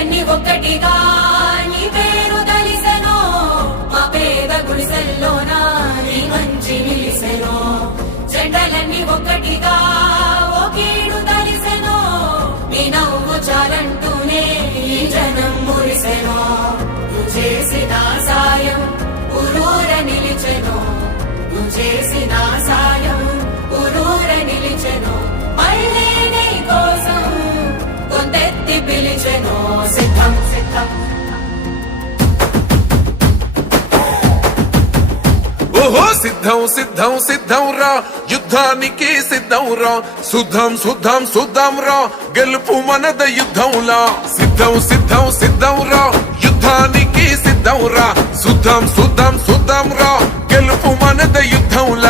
జెండలన్నీ ఒక్కటిగా నీ పేరు తలిసెనో మా పేద గుడిసెల్లోన నీ మంచి నిలిసెనో. జెండలన్నీ ఒక్కటిగా ఓ కీడు తలిసెనో నీ నవ్వు చాలంటూనే ఈ జనం మురిసెనో. నువ్వు ఓహో సిద్ధం సిద్ధం సిద్ధం రా. యుద్ధానికి సిద్ధం రా. శుద్ధం శుద్ధం శుద్ధం రా. గెలుపు మనద యుద్ధంలా సిద్ధం సిద్ధం సిద్ధం రా. యుద్ధానికి సిద్ధం రా. శుద్ధం శుద్ధం శుద్ధం రా. గెలుపు మనద యుద్ధంలా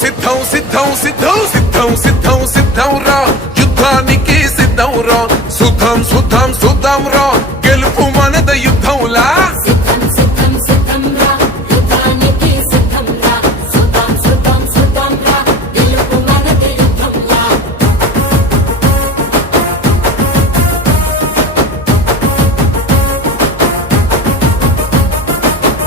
సిద్ధం సిద్ధం సిద్ధం సిద్ధం సిద్ధం సిద్ధం రా. యుద్ధానికి సిద్ధం రా. శుద్ధం శుద్ధం శుద్ధం రా.